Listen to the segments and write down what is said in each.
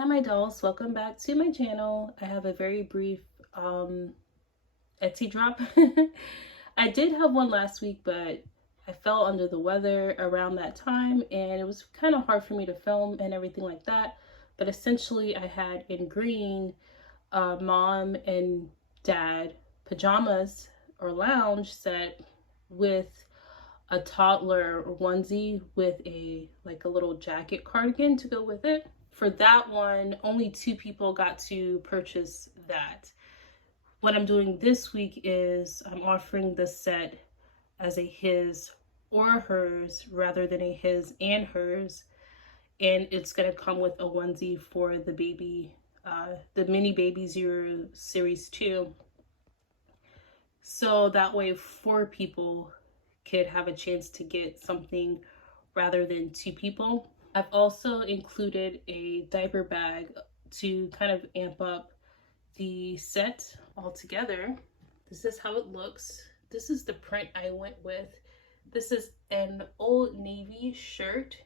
Hi my dolls, welcome back to my channel. I have a very brief Etsy drop. I did have one last week, but I fell under the weather around that time and it was kind of hard for me to film and everything like that. But essentially I had in green mom and dad pajamas or lounge set with a toddler onesie with a little jacket cardigan to go with it. For that one, only 2 people got to purchase that. What I'm doing this week is I'm offering the set as a his or hers rather than a his and hers, and it's going to come with a onesie for the baby, the mini baby zero series 2, so that way 4 people could have a chance to get something rather than 2 people. I've also included a diaper bag to kind of amp up the set altogether. This is how it looks. This is the print I went with. This is an Old Navy shirt,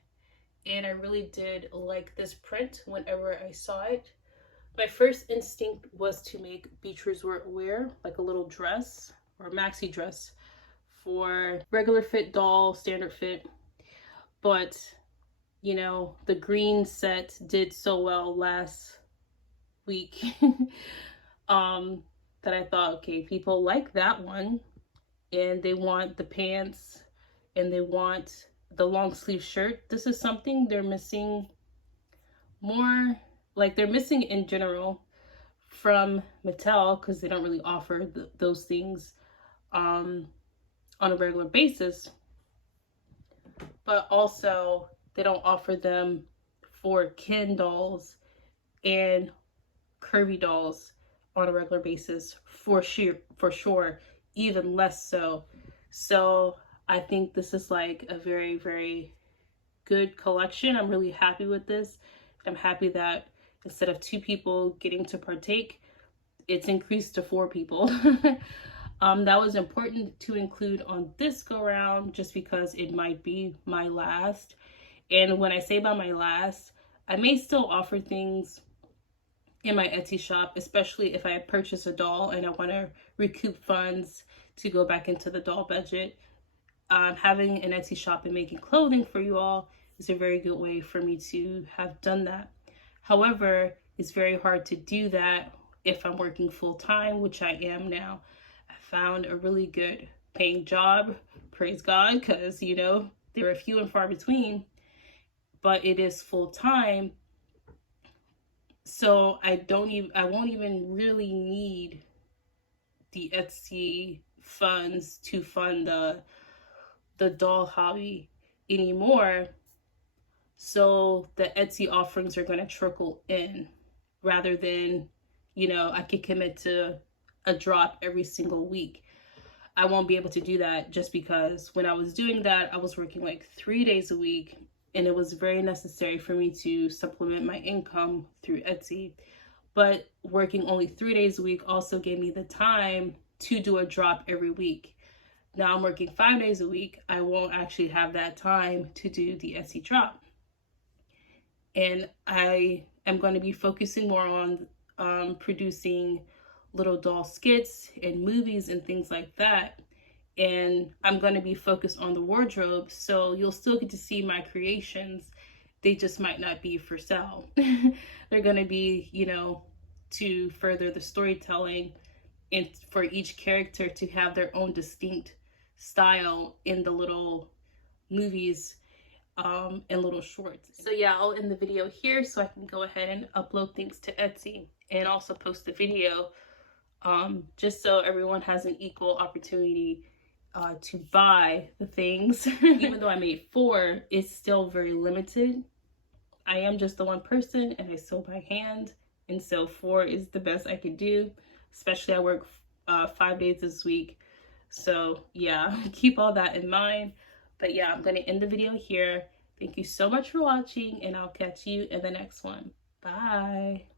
and I really did like this print whenever I saw it. My first instinct was to make beach resort wear, like a little dress or maxi dress for regular fit doll, standard fit. But, you know, the green set did so well last week that I thought, okay, people like that one and they want the pants and they want the long sleeve shirt. This is something they're missing more, like they're missing in general from Mattel, because they don't really offer those things on a regular basis, but also they don't offer them for Ken dolls and curvy dolls on a regular basis for sure, even less so. So I think this is like a very, very good collection. I'm really happy with this. I'm happy that instead of 2 people getting to partake, it's increased to 4 people. That was important to include on this go round just because it might be my last. And when I say by my last, I may still offer things in my Etsy shop, especially if I purchase a doll and I want to recoup funds to go back into the doll budget. Having an Etsy shop and making clothing for you all is a very good way for me to have done that. However, it's very hard to do that if I'm working full time, which I am now. I found a really good paying job, praise God, because, you know, there are few and far between, but it is full time. So I won't even really need the Etsy funds to fund the doll hobby anymore. So the Etsy offerings are going to trickle in rather than, you know, I could commit to a drop every single week. I won't be able to do that just because when I was doing that, I was working like 3 days a week, and it was very necessary for me to supplement my income through Etsy. But working only 3 days a week also gave me the time to do a drop every week. Now I'm working 5 days a week. I won't actually have that time to do the Etsy drop. And I am going to be focusing more on producing little doll skits and movies and things like that. And I'm going to be focused on the wardrobe, so you'll still get to see my creations. They just might not be for sale. They're going to be, you know, to further the storytelling and for each character to have their own distinct style in the little movies and little shorts. So yeah, I'll end the video here so I can go ahead and upload things to Etsy and also post the video, just so everyone has an equal opportunity to buy the things. Even though I made 4, it's still very limited. I am just the one person and I sew by hand, and so 4 is the best I could do, especially I work 5 days this week. So yeah, keep all that in mind. But yeah, I'm going to end the video here. Thank you so much for watching, and I'll catch you in the next one. Bye.